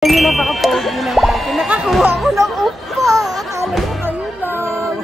Yung napaka-pogi ng akin. Nakakuha ako ng upa. Akala mo kayo lang.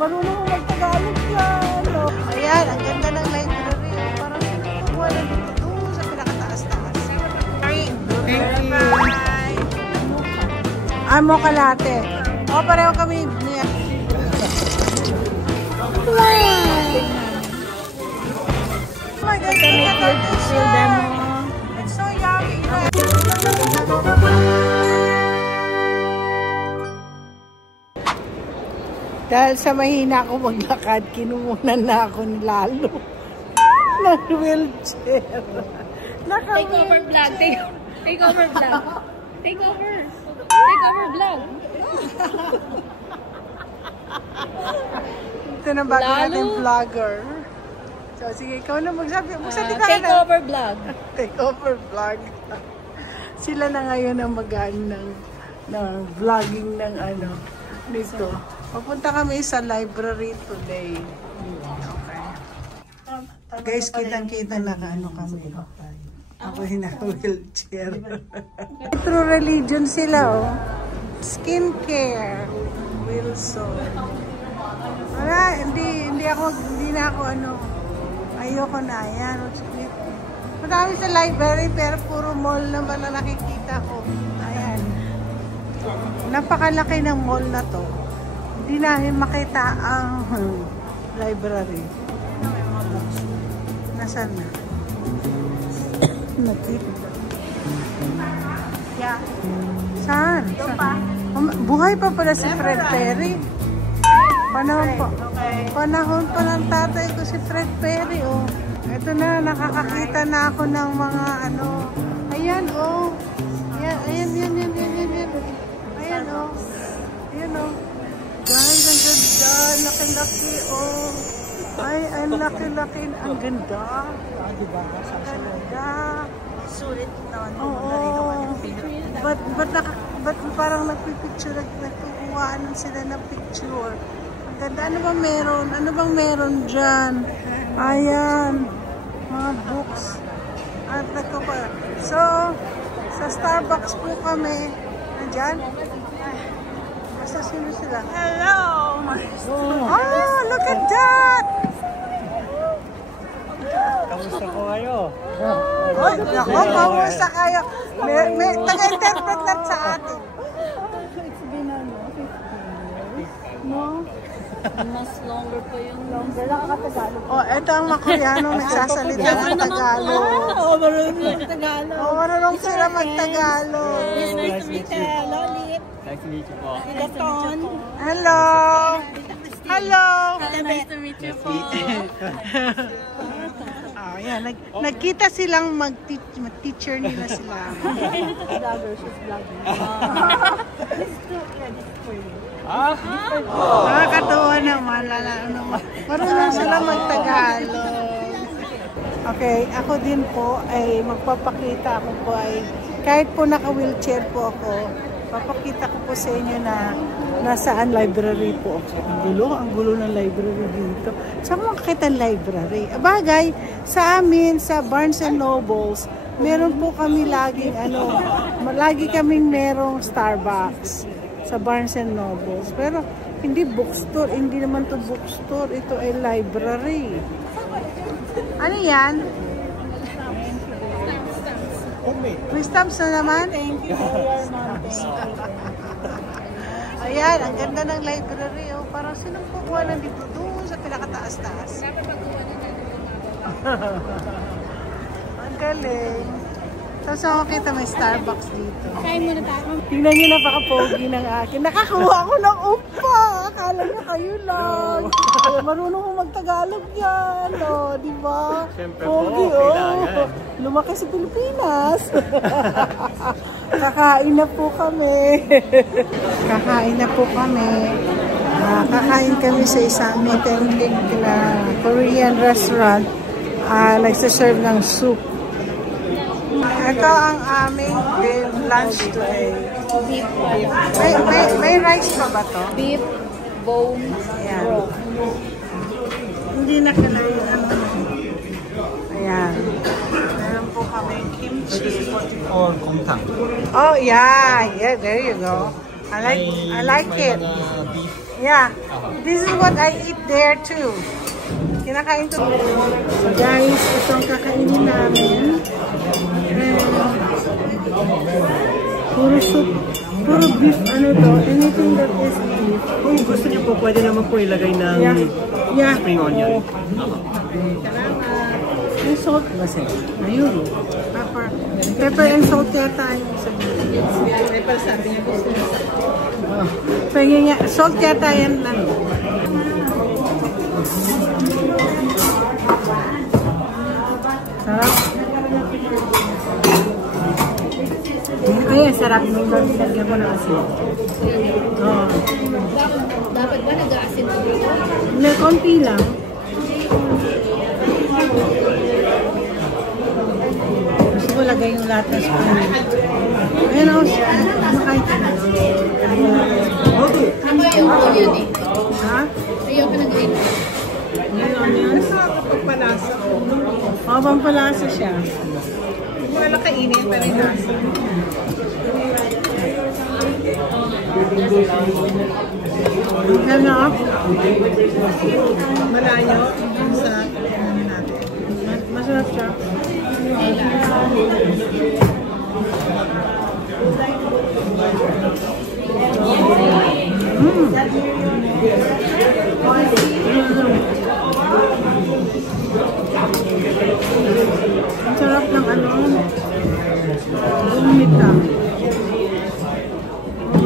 Marunong mo mag-Tagalog yan. Ayan, ang ganda ng library. Parang kinukuha na dito doon sa pinakataas-taas. Thank you. Amo kalate. O, pareho kami. Wow! Oh my God, look at this demo. It's so yummy. Dahil sa mahina ako maglakad, kinumunan na ako ni Lalo ng wheelchair. Take over vlog. Take over vlog. Take over. Take over vlog. Ito na bago natin vlogger. So, sige, ikaw na magsabi. Magsalita Take na. over vlog. Take over vlog. Sila na ngayon ang mag-ano ng vlogging ng ano nito. Papunta kami sa library today. Okay. Guys, kitang-kita na ano kami. Ako hina-wheelchair. True religion sila, oh. Skincare. Wilson. Wala, hindi na ako ano. Ayoko na. Ayan. Madami sa library pero puro mall naman na nakikita ko. Ayan. Napakalaki ng mall na to. Hindi namin makita ang library. Nasaan na? Nakita. Yeah. Saan? Buhay pa pala si Fred Perry. Panahon pa ng tatay ko si Fred Perry. Oh. Ito na, nakakakita na ako ng mga ano. Ayan, oh. Ayan. Ayan, oh. Ayan, oh. Guys, ang ganda. Laki-laki, oh. Ay, ang laki-laki. Ang ganda. Diba? Ang ganda. Sulit naman. Oo. Ba't parang nagpipicture, nagkukuhaan sila ng picture. Ang ganda. Ano bang meron dyan? Ayan. Mga books. At so, sa Starbucks po kami. Nandyan? Basta sino sila? Hello! Oh, look at that! Kamusta po kayo? Oh, nako, kamusta kayo? May taga-interpret lang sa atin. It's been 15 years. No? Mas longer pa yung Longer lang ka-Tagalog. Oh, ito ang Makoreano nagsasalita ng Tagalog. Oo, marunong Tagalog. Oh, marunong sila mag-Tagalog. Nice to meet you. Lolit. Nice to meet you po. Gaton. Hello! Hello! Nice to meet you po. Ayan, nagkita silang mag-teacher nila sila. Vlogger, she's vlogging. This is for you. Nakakatawa naman, marunong sila mag-Tagalog. Okay, ako din po ay magpapakita. Ako po ay, kahit po naka-wheelchair po ako, papakita ko po sa inyo na nasaan library po ako. Ang gulo ng library dito. Saan mo makakita ang library? Bagay, sa amin, sa Barnes and Nobles, meron po kami laging lagi kaming merong Starbucks sa Barnes and Nobles. Pero hindi bookstore, hindi naman to bookstore, ito ay library. Ano yan? May stamps na naman? Thank you. Ayan, ang ganda ng library. Oh. Parang sinong kukuha na dito doon sa pinakataas-taas. Ang galing. Tapos makikita may Starbucks dito. Kain muna tayo. Tingnan nyo, napaka-pogi ng akin. Nakakuha ako ng upa. Akala nyo kayo lang. Marunong mo mag-Tagalog yan. O, diba? Siyempre Pogi, po, kailangan. Lumaki sa Pilipinas. Kakain na po kami. Kakain kami sa isang authentic na Korean restaurant. Nagsaserve ng soup. Ito ang aming lunch today. Beef. May rice pa ba to? Beef, bone, broth. Hindi na kailangan Ayan. Meron po kami kimchi. This is what you call gongtang. Oh, yeah. Yeah, there you go. I like it. Beef. Yeah. This is what I eat there too. Kinakain ko. So guys, ito ang kakainin namin. Puro soup. Puro beef. Ano to? Anything that is beef. Kung gusto niyo po, pwede naman po ilagay ng spring onion. Salamat. May salt ba siya? Ayun. Pepper and salt yata yung sabihin. Pepper sabi niya gusto niya. Pwede niya. Salt yata yan. Sarap. Ay, sarap nung lagyan ko ng asin. Oh. Dapat ba nag-aasin mo dito? May konti lang. Gusto ko lagay yung lahat ng spoon. Ayun ako, makain ka na. Ako yung onion eh. Ha? Ayoko nag-eat. Yung onion? Pampalasa. Oo, pampalasa siya. Wala kainin, pero yung lasa. Hanap. Malayo sa ano natin. Masarap siya. Ang sarap ng ano. Umit lang.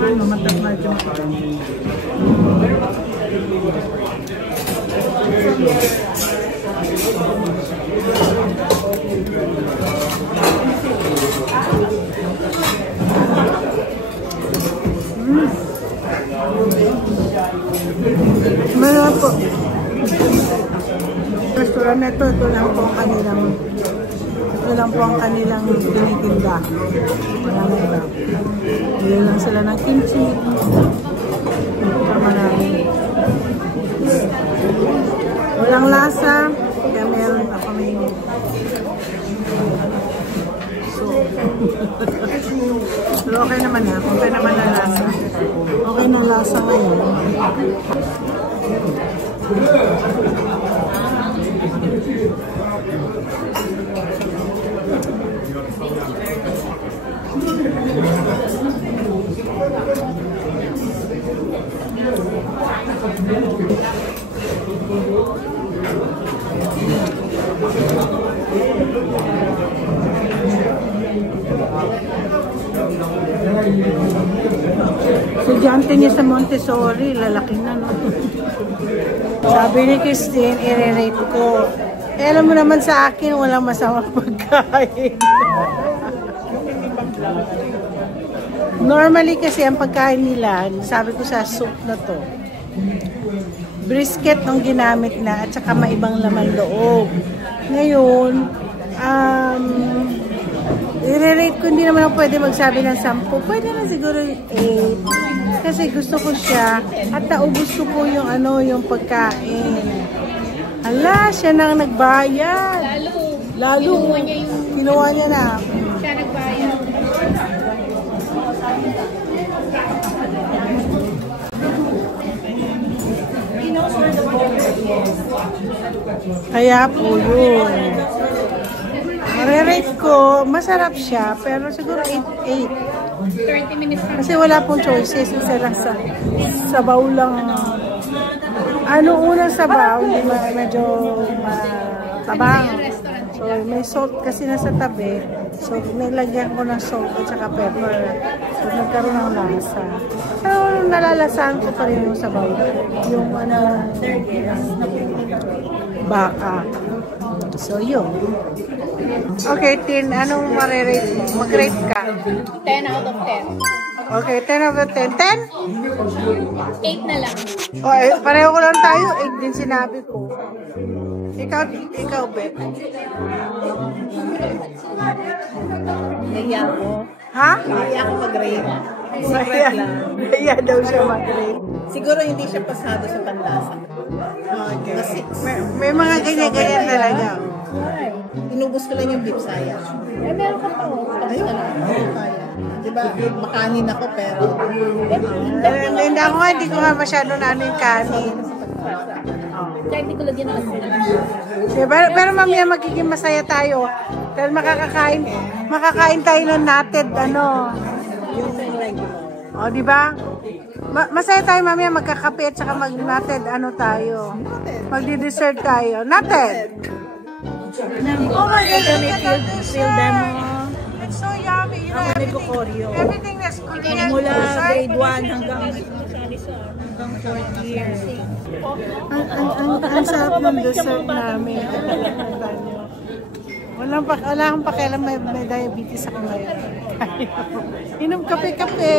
Ano, matapad yung Meron po. Restaurant na ito lang po ang kanilang tinitinda. Marami ba? Bili lang sila ng kimchi. Marami. Walang lasa. Kaya meron pa kami. So, pero okay naman na. Okay naman na lasa. Okay na lasa ngayon. Estudyante niya sa Montessori, lalaki na, no? Sabi ni Christine, i-rate ko. Eh, alam mo naman sa akin, walang masamang pagkain. Normally kasi ang pagkain nila, sabi ko sa soup na to, brisket nung ginamit na at saka maibang laman loob. Ngayon, i-rate ko, hindi naman ako pwede magsabi ng 10. Pwede na siguro 8. Kasi gusto ko siya at naubos ko po yung yung pagkain. Hala, siya nang nagbayad. Lalo. Kinuha niya na. Siya nagbayad. Kaya po yun. Mare-rate ko, masarap siya, pero siguro 8. 30 minutes na. Kasi wala pong choices. Isa lang sa sabaw lang. Unang sabaw, medyo matabang. So, may salt kasi nasa tabi. So, nilagyan ko ng salt at saka pepper. So, nagkaroon ng lasa. Pero nalalasahan ko pa rin yung sabaw. Yung baka. So, yun. Okay, Tin, anong mag-rate ka? 10 out of 10. Okay, 10 out of 10. 10? 8 na lang. Oh, pareho ko lang tayo. 8 din sinabi ko. Ikaw, Bet. Naiya ako. Ha? Naiya ako mag-rate. Secret lang. Kaya daw siya mag-rate. Siguro hindi siya pasado sa panlasa. Mga 6. May mga ganyan-ganyan talaga. Inubos ko lang yung beef saya. Eh, meron ka pa. Ayun, kaya. Diba, makanin ako pero... Hindi ako nga, hindi ko nga masyado na ano yung kanin. Kaya hindi ko lagyan ng asin. Pero mamaya magiging masaya tayo. Dahil makakain tayo ng nated, ano. Yung regular. O, di ba? Masaya tayo mamaya magkakape at saka mag-nated, ano tayo. Magdi-dessert tayo. Nated! Oh my God, Feel them. it's so yummy. You know, everything is Korean. Mula Right? grade 1 hanggang 4th year. Ang sarap ng dessert namin. Wala akong pakialam may diabetes ako ngayon. Inom kape-kape.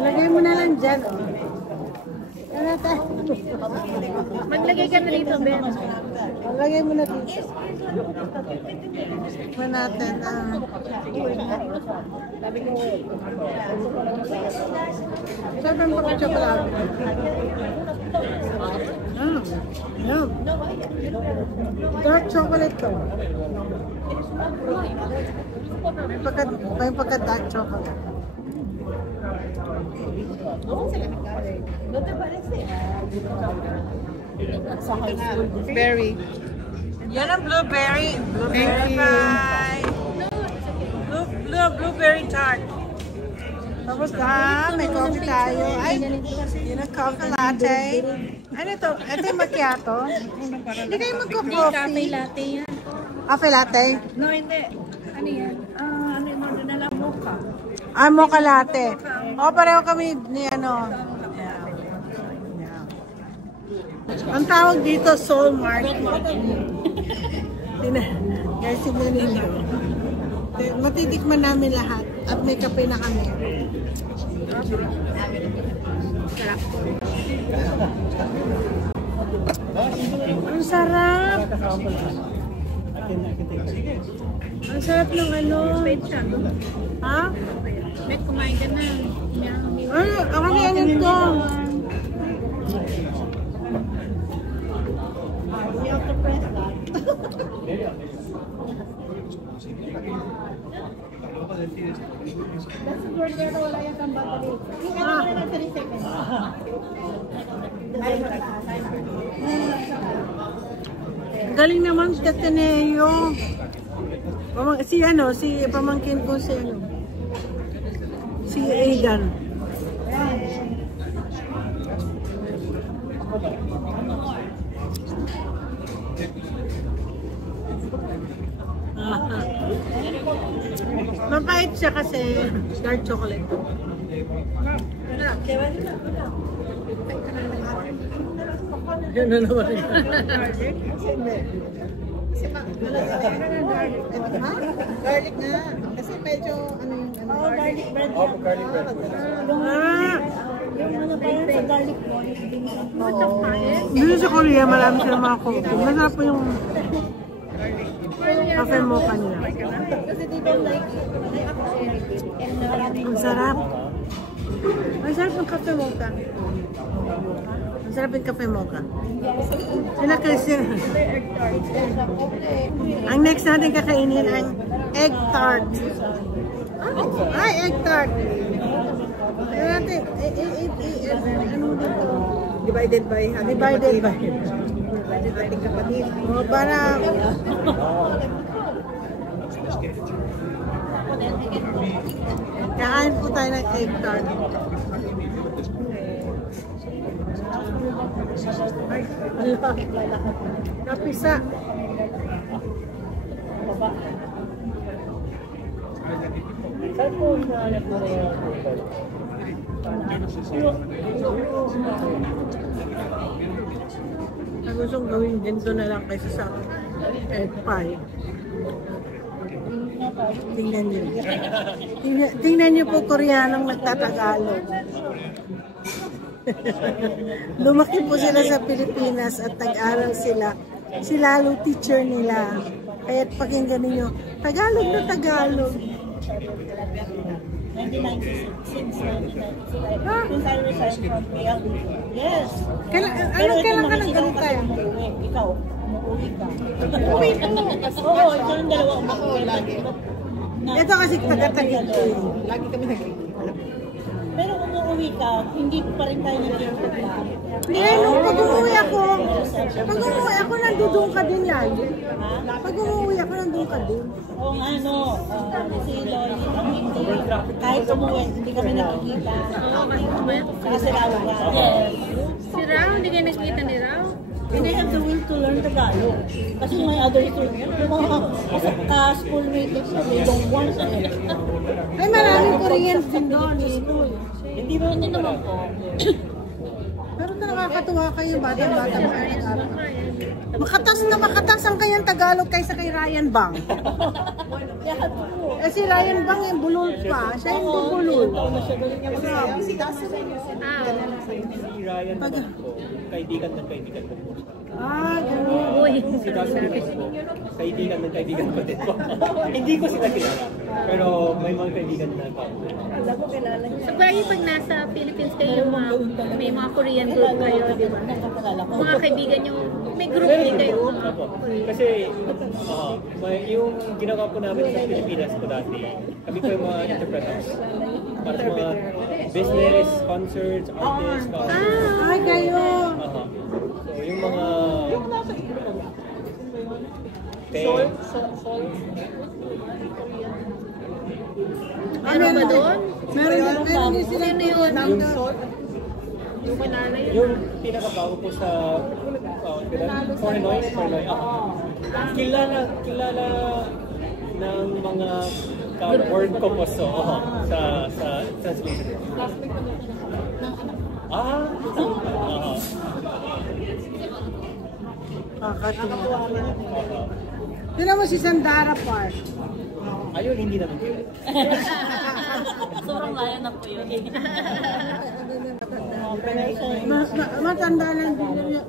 Lagay mo na lang dyan. Maglagay ka na dito, Ben. Lagay mo na dito. Tignan natin. Sabi mo ka chocolate. Yum. Dark chocolate to. May pagka-dark chocolate. Berry. Yan ang blueberry. Blueberry pie. Blueberry tart. Tapos may coffee tayo. Ay, yun ang coffee latte. Ano ito? Ito yung macchiato? Hindi kayo Cafe magko-coffee. latte yan. Coffee latte? No, hindi. Ano yan? Ano yung order na lang? Mocha. Mocha latte. O, pareho kami ni ano. Ang tawag dito, Soul Market. Guys, tignan ninyo. Matitikman namin lahat. At may kape na kami. Ang sarap! Ang sarap ng ano. Ha? Bet, kumain ka na. Ay, ako na yan ito. Galing naman si Ateneo. Si pamangkin ko si ano. Si Aidan. Mapait siya kasi dark chocolate. Yun na naman. Garlic na. Kasi medyo ano yung ano. Garlic bread. Dito sa Korea, marami silang mga coffee. Masarap po yung cafe mocha nila. Ang sarap. Ang sarap ng cafe mocha. Ang sarap yung cafe mocha. Sila Christian. Ang next natin kakainin ang egg tart. Ay, egg tart. Kaya natin, ano dito? Divided by Divided by. ating kapatid. O, para... Kakain po tayo ng egg tart. Ay, kapisa. Gustong gawin ganito na lang kaysa sa egg pie. Tingnan nyo. Tingnan nyo po Koreanong nagtatagalog. Lumaki po sila sa Pilipinas at nag-aral sila. Si Lalo teacher nila. Kaya't pakinggan ninyo, Tagalog na Tagalog. 1996. Since 1996. Since I resigned from PLD. Yes. Kailan ka nag-retire? Ikaw, umuwi ka. Umuwi ko. Oo, ikaw yung dalawa umuwi lagi. Ito kasi taga-tagig ko. Lagi kami nagkikita. Pero umuwi ka, hindi pa rin tayo nagkikita. Hindi, pag umuwi ako, nandoon ka din lagi. Pag umuwi ako, nandoon ka din. Oo nga, no. Si Loli, kahit umuwi, hindi kami nakikita. Kasi Raw ka. Yes. Si Rao, hindi kayo nakita ni Rao? And I have the will to learn Tagalog. Kasi my other students, yung mga ka-schoolmate ko, they don't want to. Ay, maraming Koreans din doon. Hindi naman po. Pero nakakatuwa kayo, bata-bata. Makatas ang kanyang Tagalog kaysa kay Ryan Bang. Eh si Ryan Bang yung bulol pa. Siya yung bubulol. Si Ryan naman po, kaibigan ko po. Ganun. Uy. Si Dustin po, kaibigan ko din po. Hindi ko sila kilala. Pero may mga kaibigan na po. So, kaya pag nasa Philippines kayo, may mga Korean group kayo, di ba? Mga kaibigan nyo, may group din kayo. Opo. Kasi yung ginawa po namin sa Pilipinas po dati, kami po yung mga interpreters. Para sa mga business, concerts, artists, Kayo. So yung mga Meron ba doon? Meron din sila Sino yun? yung pinakabago po sa Pornoy. Kilala ng mga word ko po sa translation. Tignan mo si Sandara Park. Ayun, hindi naman yun. Sobrang layo na po yun. Matanda lang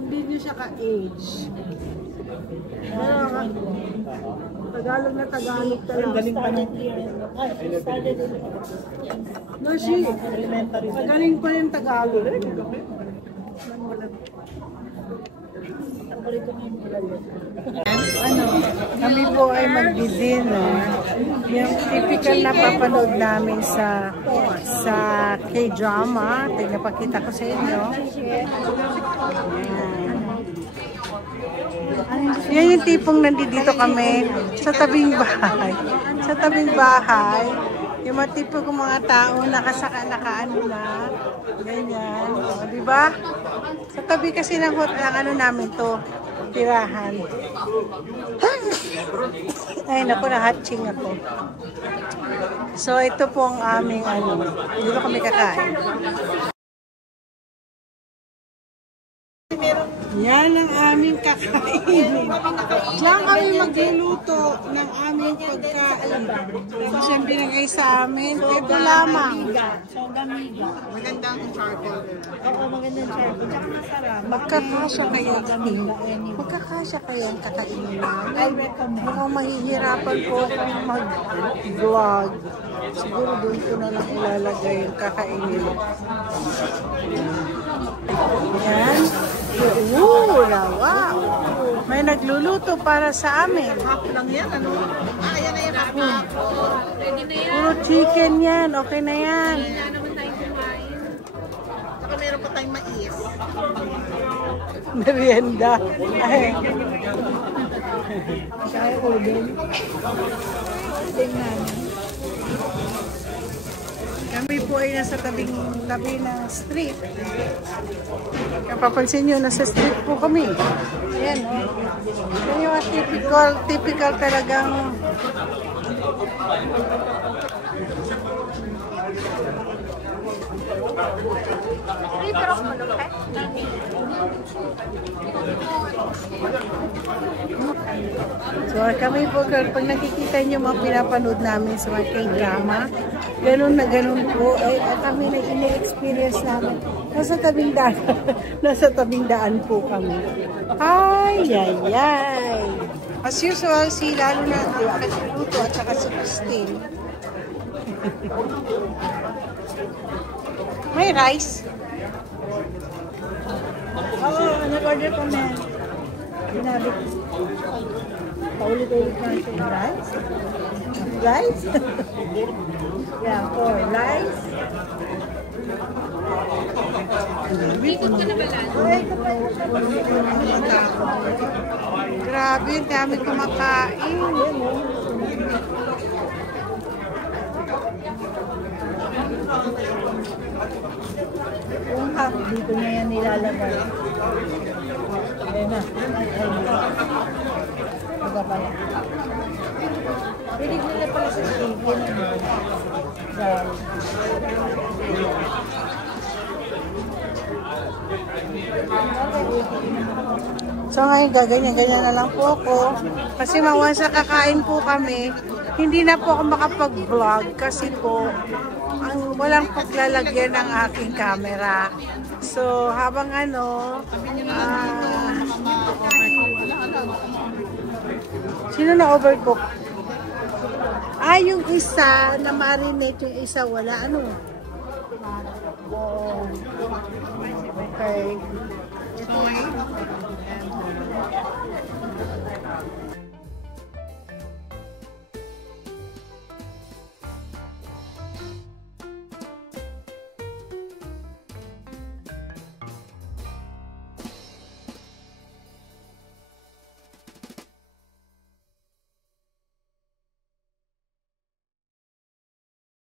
din niya siya ka-age. Tagalog na Tagalog talaga. Galing pa niya. No, magaling pa yung Tagalog. Kami po ay magdi-dinner. Yung typical na papanood namin sa K-drama. Tignan ko sa inyo. Yan yung tipong nandito kami sa tabing bahay. Sa tabing bahay. Yung mga tipo ng mga tao nakaano na. Ganyan. O, diba? Sa tabi kasi ng ano namin to. Tirahan. Ay, naku, na-hatching ako. So, ito po ang aming dito kami kakain. Yan ang aming kakainin. Diyan kami magluluto ng aming pagkain. Kasi ang binigay sa amin, ito lamang. Magandang charcoal. Oo, magandang charcoal. Tsaka masarap. Magkakasya kaya ang kakainin namin. Mukhang mahihirapan po akong mag-vlog. Siguro doon ko na lang ilalagay yung kakainin. Yan. Wow! May nagluluto para sa amin. Half lang yan, ano? Ayan na yan, half. Ready na yan. Puro chicken yan. Okay na yan. Wala naman tayong kumain. Saka meron pa tayong mais. Merienda. Ay. Kaya udon. Tingnan. Kami po ay nasa tabi ng street. Kapapansin nyo, nasa street po kami. Ayan, o. Yan yung typical talagang so kami po, pag nakikita nyo mga pinapanood namin sa mga K-drama, ganun na ganun po, kami na ine-experience namin. Nasa tabing daan po kami. Ay. As usual, lalo na kasi Luto at saka si Christine. May rice. Oo, nag-order kami. Sinabi ko. Paulit-ulit na siya. Rice? Rice? Yeah, for rice. Ikot ka na ba lang? Grabe, ang dami kumakain. Yung half dito niya yan nilalagay. Ayun na. Ayun na. Iba pala. Pwede nila pala sa chicken. So ngayon, gaganyan-ganyan na lang po ako. Kasi once na kakain po kami, hindi na po ako makapag-vlog kasi po walang paglalagyan ng aking camera. So habang sino na overcook? Yung isa na marinate, yung isa wala. Okay.